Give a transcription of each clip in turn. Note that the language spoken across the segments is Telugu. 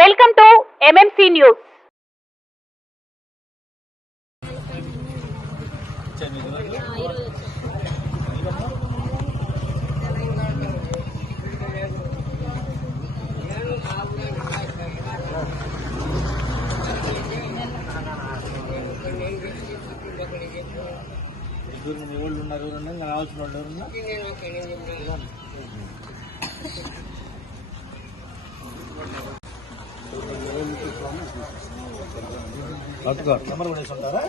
Welcome to MMC news. ఎవరు ఉన్నారు రావాల్సిన వాళ్ళు నెంబర్ కూడా వేసుకుంటారా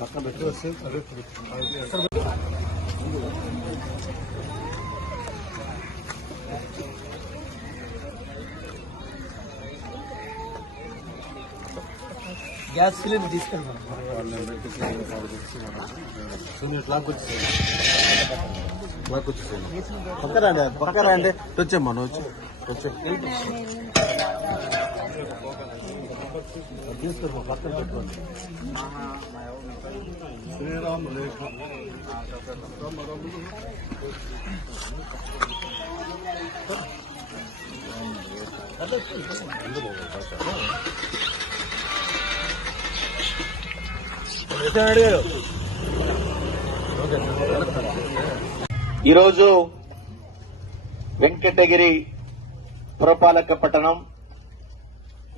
పక్కన పెట్టి గ్యాస్ సిలిండర్ తీసుకెళ్తాను పక్కరా అండి వచ్చామ్మా నువ్వు వచ్చే తీసుకో పక్కన పెట్టుకోండి. శ్రీరామ్ రేఖ ఈరోజు వెంకటగిరి పురపాలక పట్టణం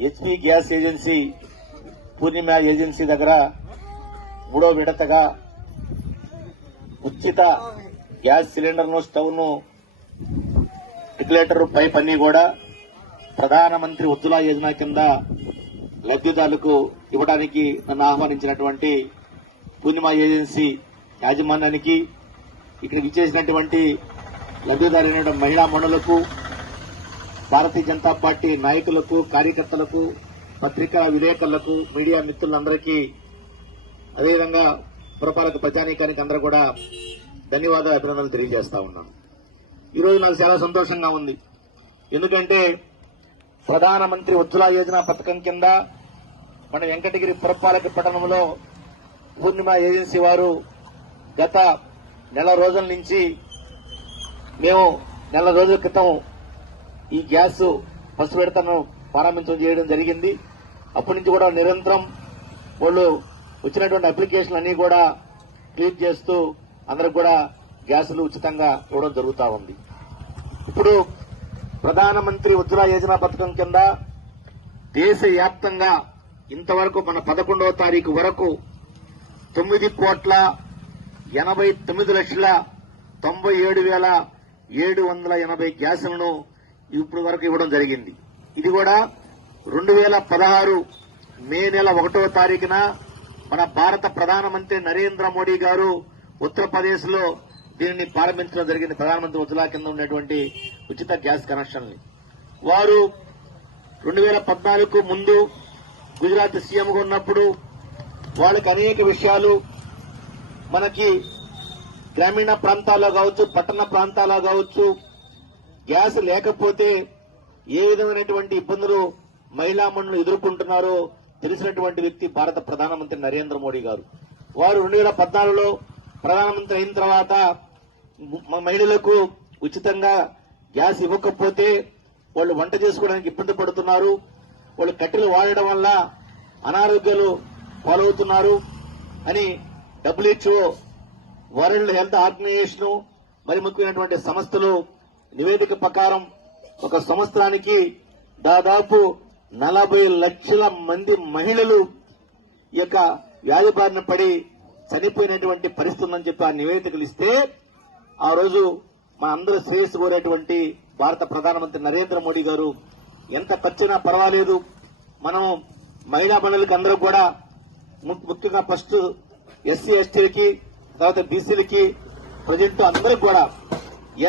హెచ్పి గ్యాస్ ఏజెన్సీ పూర్ణిమ ఏజెన్సీ దగ్గర మూడో విడతగా ఉచిత గ్యాస్ సిలిండర్ను స్టవ్ను రెగ్యులేటర్ పైప్ అన్ని కూడా ప్రధానమంత్రి ఉజ్వల యోజన కింద లబ్దిదారులకు ఇవ్వడానికి నన్ను ఆహ్వానించినటువంటి పూర్ణిమ ఏజెన్సీ యాజమాన్యానికి, ఇక్కడికి ఇచ్చేసినటువంటి లబ్దిదారైన మహిళా మనులకు, భారతీయ జనతా పార్టీ నాయకులకు, కార్యకర్తలకు, పత్రికా విలేకరులకు, మీడియా మిత్రులందరికీ, అదేవిధంగా పురపాలక ప్రజానీకానికి అందరూ కూడా ధన్యవాదాలు, అభినందనలు తెలియజేస్తా ఉన్నాను. ఈరోజు నాకు చాలా సంతోషంగా ఉంది. ఎందుకంటే ప్రధానమంత్రి ఉజ్వల యోజన పథకం కింద మన వెంకటగిరి పురపాలక పట్టణంలో పూర్ణిమ ఏజెన్సీ వారు గత నెల రోజుల నుంచి, మేము నెల రోజుల క్రితం ఈ గ్యాస్ ఫస్ట్ విడతను ప్రారంభించడం చేయడం జరిగింది. అప్పటి నుంచి కూడా నిరంతరం వాళ్ళు వచ్చినటువంటి అప్లికేషన్లు అన్ని కూడా క్లియర్ చేస్తూ అందరికి కూడా గ్యాసులు ఉచితంగా ఇవ్వడం జరుగుతూ ఉంది. ఇప్పుడు ప్రధానమంత్రి ఉజ్వల యోజన పథకం కింద దేశవ్యాప్తంగా ఇంతవరకు మన 11వ తారీఖు వరకు 9,99,97,780 గ్యాసులను ఇప్పుడు వరకు ఇవ్వడం జరిగింది. ఇది కూడా 2016 మే నెల 1వ తారీఖున మన భారత ప్రధానమంత్రి నరేంద్ర మోడీ గారు ఉత్తరప్రదేశ్ లో దీనిని ప్రారంభించడం జరిగింది. ప్రధానమంత్రి ఉజ్వల కింద ఉన్నటువంటి ఉచిత గ్యాస్ కనెక్షన్ని వారు 2014 ముందు గుజరాత్ సీఎంగా ఉన్నప్పుడు వాళ్ళకి అనేక విషయాలు, మనకి గ్రామీణ ప్రాంతాల్లో కావచ్చు, పట్టణ ప్రాంతాల్లో కావచ్చు, గ్యాస్ లేకపోతే ఏ విధమైనటువంటి ఇబ్బందులు మహిళా మనులు ఎదుర్కొంటున్నారో తెలిసినటువంటి వ్యక్తి భారత ప్రధానమంత్రి నరేంద్ర మోడీ గారు. వారు 2014లో ప్రధానమంత్రి అయిన తర్వాత మహిళలకు ఉచితంగా గ్యాస్ ఇవ్వకపోతే వాళ్ళు వంట చేసుకోవడానికి ఇబ్బంది పడుతున్నారు, వాళ్ళు కట్టెలు వాడడం వల్ల అనారోగ్యాలు పాలవుతున్నారు అని WHO, వరల్డ్ హెల్త్ ఆర్గనైజేషన్, మరి ముఖ్యమైనటువంటి సంస్థలు నివేదిక ప్రకారం ఒక సంవత్సరానికి దాదాపు 40 లక్షల మంది మహిళలు ఈ యొక్క వ్యాధి బారిన పడి చనిపోయినటువంటి పరిస్థితి ఉందని చెప్పి ఆ నివేదికలు ఇస్తే, ఆ రోజు మన అందరూ శ్రేయస్సు కోరేటువంటి భారత ప్రధానమంత్రి నరేంద్ర మోడీ గారు ఎంత ఖర్చునా పర్వాలేదు, మనం మహిళా మనులకు అందరూ కూడా, ముఖ్యంగా ఫస్ట్ ఎస్సీ ఎస్టీలకి, తర్వాత బీసీలకి, ప్రజెంట్ అందరికి కూడా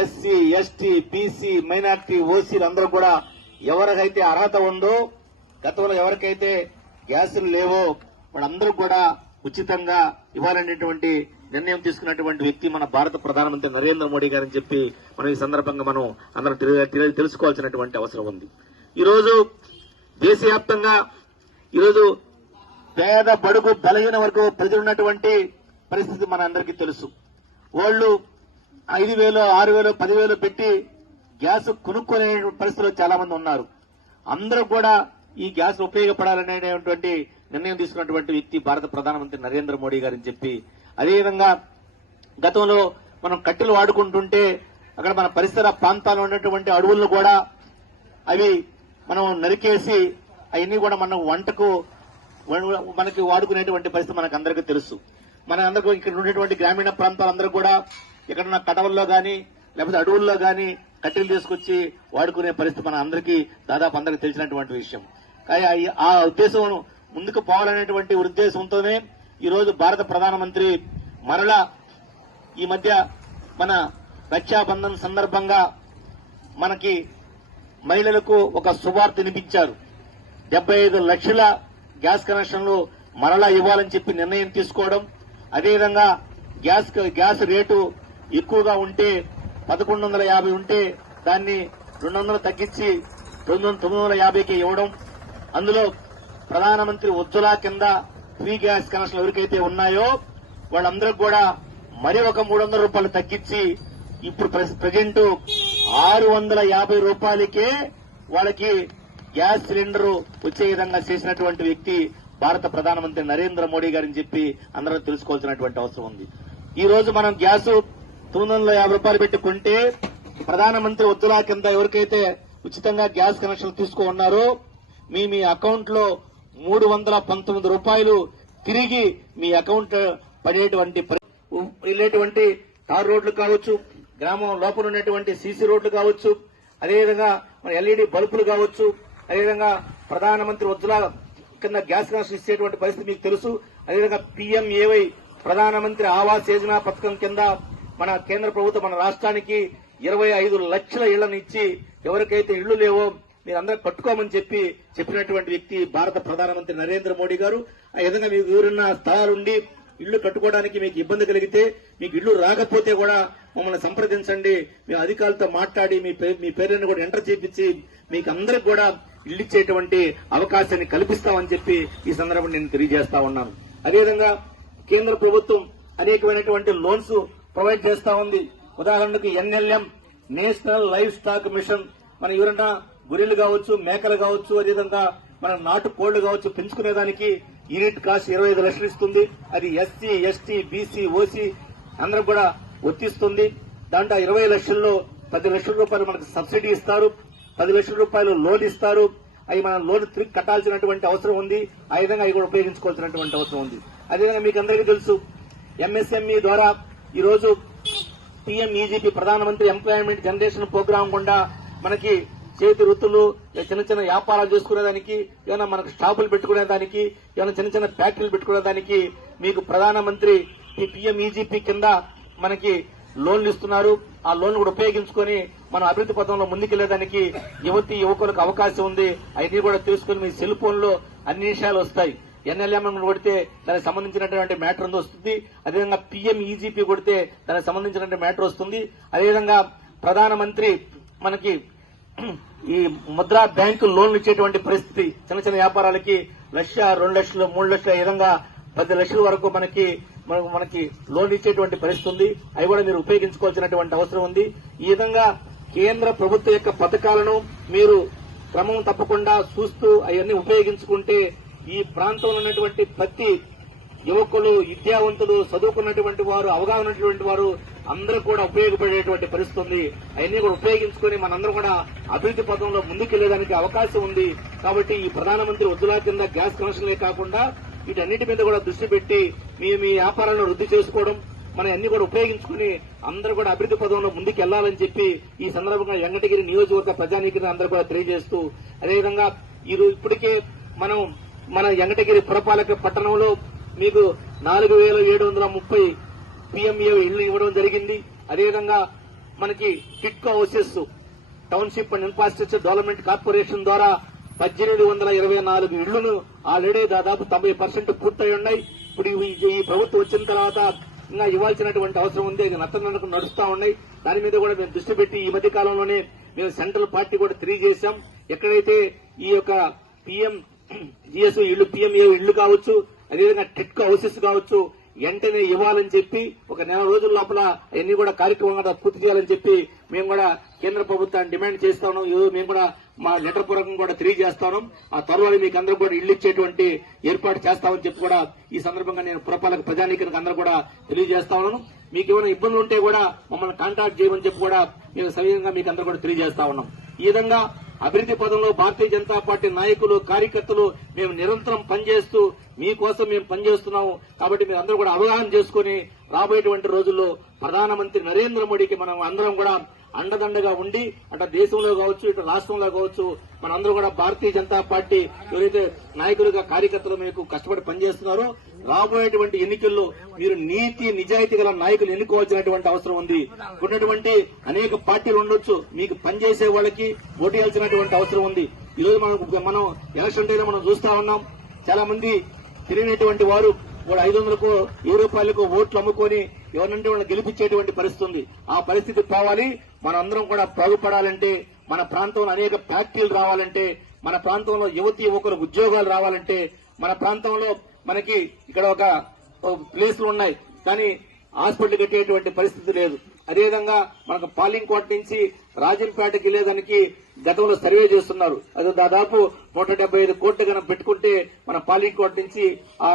ఎస్సీ ఎస్టీ బీసీ మైనార్టీ ఓసీలు అందరూ కూడా ఎవరికైతే అర్హత ఉందో, గతంలో ఎవరికైతే గ్యాసులు లేవో వాళ్ళందరూ కూడా ఉచితంగా ఇవ్వాలనేటువంటి నిర్ణయం తీసుకున్నటువంటి వ్యక్తి మన భారత ప్రధానమంత్రి నరేంద్ర మోడీ గారని చెప్పి మనం ఈ సందర్భంగా మనం అందరం తెలుసుకోవాల్సినటువంటి అవసరం ఉంది. ఈ రోజు దేశవ్యాప్తంగా ఈరోజు పేద బడుగు బలహీన వర్గం ప్రజలున్నటువంటి పరిస్థితి మన అందరికీ తెలుసు. వాళ్ళు 5,000, 6,000, 10,000 పెట్టి గ్యాస్ కొనుక్కునే పరిస్థితిలో చాలా మంది ఉన్నారు. అందరూ కూడా ఈ గ్యాస్ ఉపయోగపడాలనేటువంటి నిర్ణయం తీసుకున్నటువంటి వ్యక్తి భారత ప్రధానమంత్రి నరేంద్ర మోడీ గారని చెప్పి, అదేవిధంగా గతంలో మనం కట్టెలు వాడుకుంటుంటే అక్కడ మన పరిసర ప్రాంతాల్లో ఉన్నటువంటి అడవులను కూడా అవి మనం నరికేసి అవన్నీ కూడా మనం వంటకు మనకి వాడుకునేటువంటి పరిస్థితి మనకు అందరికీ తెలుసు. మన అందరికీ ఇక్కడ ఉండేటువంటి గ్రామీణ ప్రాంతాలందరూ కూడా ఎక్కడున్న కటవల్లో గాని లేకపోతే అడవుల్లో గాని కట్టెలు తీసుకొచ్చి వాడుకునే పరిస్థితి మన అందరికీ దాదాపు అందరికీ తెలిసినటువంటి విషయం. కానీ ఆ ఉద్దేశం ముందుకు పోవాలనేటువంటి ఉద్దేశంతోనే ఈ రోజు భారత ప్రధానమంత్రి మరలా ఈ మధ్య మన రక్షాబంధన్ సందర్భంగా మనకి మహిళలకు ఒక శుభార్త వినిపించారు. 75 లక్షల గ్యాస్ కనెక్షన్లు మరలా ఇవ్వాలని చెప్పి నిర్ణయం తీసుకోవడం, అదేవిధంగా గ్యాస్ రేటు ఎక్కువగా ఉంటే 1150 ఉంటే దాన్ని 200 తగ్గించి 950కి ఇవ్వడం, అందులో ప్రధానమంత్రి ఉజ్వల కింద ఫ్రీ గ్యాస్ కనెక్షన్లు ఎవరికైతే ఉన్నాయో వాళ్ళందరూ కూడా మరి ఒక 300 రూపాయలు తగ్గించి ఇప్పుడు ప్రజెంట్ 650 రూపాయలకే వాళ్ళకి గ్యాస్ సిలిండర్ వచ్చే విధంగా చేసినటువంటి వ్యక్తి భారత ప్రధానమంత్రి నరేంద్ర మోడీ గారని చెప్పి అందరూ తెలుసుకోవాల్సినటువంటి అవసరం ఉంది. ఈ రోజు మనం గ్యాస్ 950 రూపాయలు పెట్టి కొంటే ప్రధానమంత్రి ఉజ్వల కింద ఎవరికైతే ఉచితంగా గ్యాస్ కనెక్షన్లు తీసుకున్నారో మీ అకౌంట్ లో 319 రూపాయలు తిరిగి మీ అకౌంట్ పడేటువంటి వెళ్ళేటువంటి తార్ రోడ్లు కావచ్చు, గ్రామం లోపల ఉన్నటువంటి సీసీ రోడ్లు కావచ్చు, అదేవిధంగా మన ఎల్ఈడి బల్బులు కావచ్చు, అదేవిధంగా ప్రధానమంత్రి ఉజ్వల కింద గ్యాస్ కనెక్షన్ ఇచ్చేటువంటి పరిస్థితి మీకు తెలుసు. అదేవిధంగా పీఎంఏవై ప్రధానమంత్రి ఆవాస్ యోజన పథకం కింద మన కేంద్ర ప్రభుత్వం మన రాష్ట్రానికి 25 లక్షల ఇళ్లను ఇచ్చి ఎవరికైతే ఇళ్లు లేవో మీరందరూ కట్టుకోమని చెప్పినటువంటి వ్యక్తి భారత ప్రధానమంత్రి నరేంద్ర మోడీ గారు. ఆ విధంగా మీకు ఎవరున్న స్థలాలుండి ఇళ్లు కట్టుకోవడానికి మీకు ఇబ్బంది కలిగితే, మీకు ఇళ్లు రాకపోతే కూడా మమ్మల్ని సంప్రదించండి. మేము అధికారులతో మాట్లాడి మీ పేర్లను కూడా ఎంటర్ చేపించి మీకు అందరికి కూడా ఇళ్లు ఇచ్చేటువంటి అవకాశాన్ని కల్పిస్తామని చెప్పి ఈ సందర్భంగా నేను తెలియజేస్తా ఉన్నాను. అదేవిధంగా కేంద్ర ప్రభుత్వం అనేకమైనటువంటి లోన్స్ ప్రొవైడ్ చేస్తా ఉంది. ఉదాహరణకు NLM national livestock mission, మన ఎవరైనా గొర్రెలు కావచ్చు, మేకలు కావచ్చు, అదేవిధంగా మన నాటు కోళ్లు కావచ్చు పెంచుకునేదానికి యూనిట్ కాస్ట్ 25 లక్షలు ఇస్తుంది. అది SC, ST, BC, OC అందరూ కూడా వర్తిస్తుంది. దాంట్లో 20 లక్షల్లో 10 లక్షల రూపాయలు మనకు సబ్సిడీ ఇస్తారు, 10 లక్షల రూపాయలు లోన్ ఇస్తారు. అవి మనం లోన్ తిరిగి కట్టాల్సినటువంటి అవసరం ఉంది. ఆ విధంగా అవి కూడా ఉపయోగించుకోవాల్సినటువంటి అవసరం ఉంది. అదేవిధంగా మీకు అందరికీ తెలుసు MSME ద్వారా ఈ రోజు PMEGP ప్రధానమంత్రి ఎంప్లాయ్మెంట్ జనరేషన్ ప్రోగ్రాం గుండా మనకి చేతి వృత్తులు, చిన్న చిన్న వ్యాపారాలు చేసుకునేదానికి, ఏమైనా మనకు షాపులు పెట్టుకునేదానికి, ఏమైనా చిన్న చిన్న ఫ్యాక్టరీలు పెట్టుకునేదానికి మీకు ప్రధానమంత్రి PMEGP కింద మనకి లోన్లు ఇస్తున్నారు. ఆ లోన్ కూడా ఉపయోగించుకొని మనం అభివృద్ధి పథంలో ముందుకెళ్లేదానికి యువకులకు అవకాశం ఉంది. అవన్నీ కూడా తెలుసుకుని మీ సెల్ ఫోన్ లో అన్ని విషయాలు వస్తాయి. NLM కొడితే దానికి సంబంధించినటువంటి మ్యాటర్ వస్తుంది. అదేవిధంగా PMEGP కొడితే దానికి సంబంధించినటువంటి మ్యాటర్ వస్తుంది. అదేవిధంగా ప్రధానమంత్రి మనకి ఈ ముద్రా బ్యాంకు లోన్లు ఇచ్చేటువంటి పరిస్థితి చిన్న చిన్న వ్యాపారాలకి 1 లక్ష, 2 లక్షలు, 3 లక్షలు, ఈ విధంగా 10 లక్షల వరకు మనకి లోన్ ఇచ్చేటువంటి పరిస్థితి ఉంది. అవి కూడా మీరు ఉపయోగించుకోవాల్సినటువంటి అవసరం ఉంది. ఈ విధంగా కేంద్ర ప్రభుత్వం యొక్క పథకాలను మీరు క్రమం తప్పకుండా చూస్తూ అవన్నీ ఉపయోగించుకుంటే ఈ ప్రాంతంలో ఉన్నటువంటి ప్రతి యువకులు, విద్యావంతులు, చదువుకున్నటువంటి వారు, అవగాహన ఉన్నటువంటి వారు అందరూ కూడా ఉపయోగపడేటువంటి పరిస్థితి ఉంది. అవన్నీ కూడా ఉపయోగించుకుని మనందరూ కూడా అభివృద్ధి పథంలో ముందుకెళ్లేదానికి అవకాశం ఉంది. కాబట్టి ఈ ప్రధానమంత్రి ఉజ్వల కింద గ్యాస్ కనెక్షన్లే కాకుండా వీటన్నిటి మీద కూడా దృష్టి పెట్టి మీ వ్యాపారాలను వృద్ధి చేసుకోవడం, మనం అన్ని కూడా ఉపయోగించుకుని అందరూ కూడా అభివృద్ధి పథంలో ముందుకు వెళ్లాలని చెప్పి ఈ సందర్భంగా వెంకటగిరి నియోజకవర్గ ప్రజానీకరణ అందరూ కూడా తెలియజేస్తూ, అదేవిధంగా ఇప్పటికే మన వెంకటగిరి పురపాలక పట్టణంలో మీకు 4730 PMA ఇళ్లు ఇవ్వడం జరిగింది. అదేవిధంగా మనకి TIDCO houses township and infrastructure development corporation ద్వారా 1824 ఇళ్లను ఆల్రెడీ దాదాపు 90% పూర్తయి ఉన్నాయి. ఇప్పుడు ఈ ప్రభుత్వం వచ్చిన తర్వాత ఇంకా ఇవ్వాల్సినటువంటి అవసరం ఉంది. అది నత్తనడకు నడుస్తా ఉన్నాయి. దాని మీద కూడా మేము దృష్టి పెట్టి ఈ మధ్య కాలంలోనే మేము సెంట్రల్ పార్టీ కూడా తెలియజేశాం. ఎక్కడైతే ఈ యొక్క పిఎం జిఎస్ ఇళ్లు, పిఎంఏ ఇళ్లు కావచ్చు, అదేవిధంగా టిట్కో హౌసెస్ కావచ్చు, వెంటనే ఇవ్వాలని చెప్పి ఒక నెల రోజుల లోపల అన్ని కూడా కార్యక్రమంగా పూర్తి చేయాలని చెప్పి మేము కూడా కేంద్ర ప్రభుత్వాన్ని డిమాండ్ చేస్తా ఉన్నాం. మేము కూడా మా లెటర్ పూర్వకంగా కూడా తెలియజేస్తాను. ఆ త్వరలో మీకు అందరూ కూడా ఇళ్లు ఇచ్చేటువంటి ఏర్పాటు చేస్తామని చెప్పి కూడా ఈ సందర్భంగా నేను పురపాలక ప్రజానీకానికి అందరూ కూడా తెలియజేస్తా ఉన్నాను. మీకు ఏమైనా ఇబ్బందులు ఉంటే కూడా మమ్మల్ని కాంటాక్ట్ చేయమని చెప్పి కూడా మేము సవిధంగా మీకు అందరూ కూడా తెలియజేస్తా ఉన్నాం. ఈ విధంగా అభివృద్ధి పదంలో భారతీయ జనతా పార్టీ నాయకులు, కార్యకర్తలు మేము నిరంతరం పనిచేస్తూ మీకోసం మేము పనిచేస్తున్నాము. కాబట్టి మీరు అందరూ కూడా అవగాహన చేసుకుని రాబోయేటువంటి రోజుల్లో ప్రధానమంత్రి నరేంద్ర మోడీకి మనం అందరం కూడా అండదండగా ఉండి, అటు దేశంలో కావచ్చు, ఇటు రాష్ట్రంలో కావచ్చు, మనందరూ కూడా భారతీయ జనతా పార్టీ ఎవరైతే నాయకులుగా, కార్యకర్తలు మీకు కష్టపడి పనిచేస్తున్నారో రాబోయేటువంటి ఎన్నికల్లో మీరు నీతి నిజాయితీ గల నాయకులు ఎన్నుకోవాల్సినటువంటి అవసరం ఉంది. ఉన్నటువంటి అనేక పార్టీలు ఉండొచ్చు, మీకు పనిచేసే వాళ్ళకి ఓటు వేయాల్సినటువంటి అవసరం ఉంది. ఈ రోజు మనం ఎలక్షన్ డేలో మనం చూస్తా ఉన్నాం. చాలా మంది తెలియనటువంటి వారు కూడా 500కు 1000 రూపాయలకు ఓట్లు అమ్ముకొని ఎవరినంటే వాళ్ళని గెలిపించేటువంటి పరిస్థితి ఉంది. ఆ పరిస్థితి పోవాలి. మనందరం కూడా బాగుపడాలంటే, మన ప్రాంతంలో అనేక ఫ్యాక్టరీలు రావాలంటే, మన ప్రాంతంలో యువతీ యువకులకు ఉద్యోగాలు రావాలంటే, మన ప్రాంతంలో మనకి ఇక్కడ ఒక ప్లేస్లు ఉన్నాయి కానీ హాస్పిటల్ కట్టేటువంటి పరిస్థితి లేదు. అదేవిధంగా మనకు పాలింకోట నుంచి రాజంపేటకి వెళ్లేదానికి గతంలో సర్వే చేస్తున్నారు. అది దాదాపు 175 కోట్లు కనుక పెట్టుకుంటే మన పాలింకోట నుంచి ఆ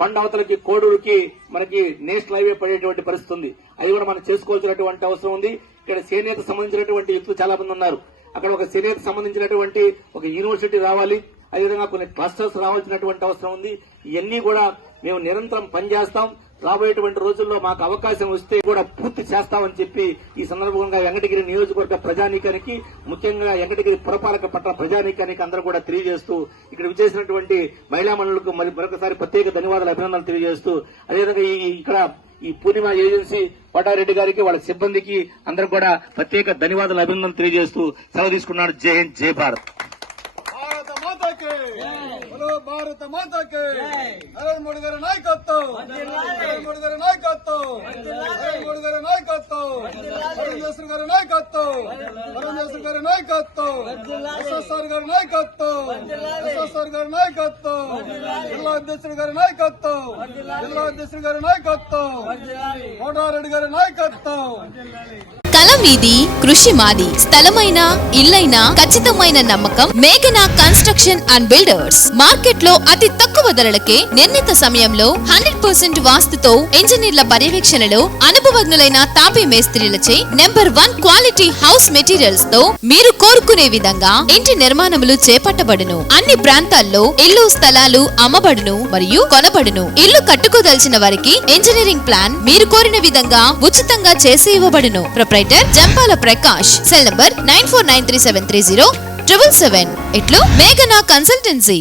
కొండవతలకి, కోడూరుకి మనకి నేషనల్ హైవే పడేటువంటి పరిస్థితి ఉంది. అది కూడా మనం చేసుకోవాల్సినటువంటి అవసరం ఉంది. ఇక్కడ చేనేత సంబంధించినటువంటి వ్యక్తులు చాలా మంది ఉన్నారు. అక్కడ ఒక చేనేత సంబంధించినటువంటి ఒక యూనివర్సిటీ రావాలి. అదేవిధంగా కొన్ని క్లస్టర్స్ రావాల్సినటువంటి అవసరం ఉంది. ఇవన్నీ కూడా మేము నిరంతరం పనిచేస్తాం. రాబోయేటువంటి రోజుల్లో మాకు అవకాశం వస్తే కూడా పూర్తి చేస్తామని చెప్పి ఈ సందర్భంగా వెంకటగిరి నియోజకవర్గ ప్రజానీకానికి, ముఖ్యంగా వెంకటగిరి పురపాలక పట్టణ ప్రజానీకానికి అందరూ కూడా తెలియజేస్తూ, ఇక్కడ విచ్చేసినటువంటి మహిళా మండలులకు మరొకసారి ప్రత్యేక ధన్యవాదాలు, అభినందనలు తెలియజేస్తూ, అదేవిధంగా ఇక్కడ ఈ పూర్ణిమ ఏజెన్సీ పటారెడ్డి గారికి, వాళ్ళ సిబ్బందికి అందరూ కూడా ప్రత్యేక ధన్యవాదాలు, అభినందనలు తెలియజేస్తూ సెలవు తీసుకున్నాడు. జై హింద్, జై భారత్. భారత మాతకి నరేంద్ర మోడీ గారి నాయకత్వం, నరేంద్ర మోడీ గారి నాయకత్వం, నరేంద్ర మోడీ గారి నాయకత్వం, అరుణ్ గారి నాయకత్వం, అరుణ్ గారి నాయకత్వం, ఎస్ఎస్ఆర్ గారి నాయకత్వం, ఎస్ఎస్ఆర్ గారి నాయకత్వం, జిల్లా అధ్యక్షుడు గారి నాయకత్వం, జిల్లా అధ్యక్షుడు గారి నాయకత్వం, కోటారెడ్డి గారి నాయకత్వం. కల మీది, కృషి మాది. స్థలమైన, ఇల్లైనా ఖచ్చితమైన నమ్మకం మేఘనా కన్స్ట్రక్షన్ అండ్ బిల్డర్స్. మార్కెట్ లో అతి తక్కువ ధరలకే నిర్ణీత సమయంలో 100% వాస్తుతో, ఇంజనీర్ల పర్యవేక్షణలో అనుభవజ్ఞులైన తాపీ మేస్త్రీలచే #1 క్వాలిటీ హౌస్ మెటీరియల్స్ తో మీరు కోరుకునే విధంగా ఇంటి నిర్మాణములు చేపట్టబడును. అన్ని ప్రాంతాల్లో ఇల్లు స్థలాలు అమ్మబడును మరియు కొనబడును. ఇల్లు కట్టుకోదలిచిన వారికి ఇంజనీరింగ్ ప్లాన్ మీరు కోరిన విధంగా ఉచితంగా చేసి ఇవ్వబడును. Proprietor Jampala Prakash. Cell number 9493730777. ఇట్లు మేఘనా కన్సల్టెన్సీ.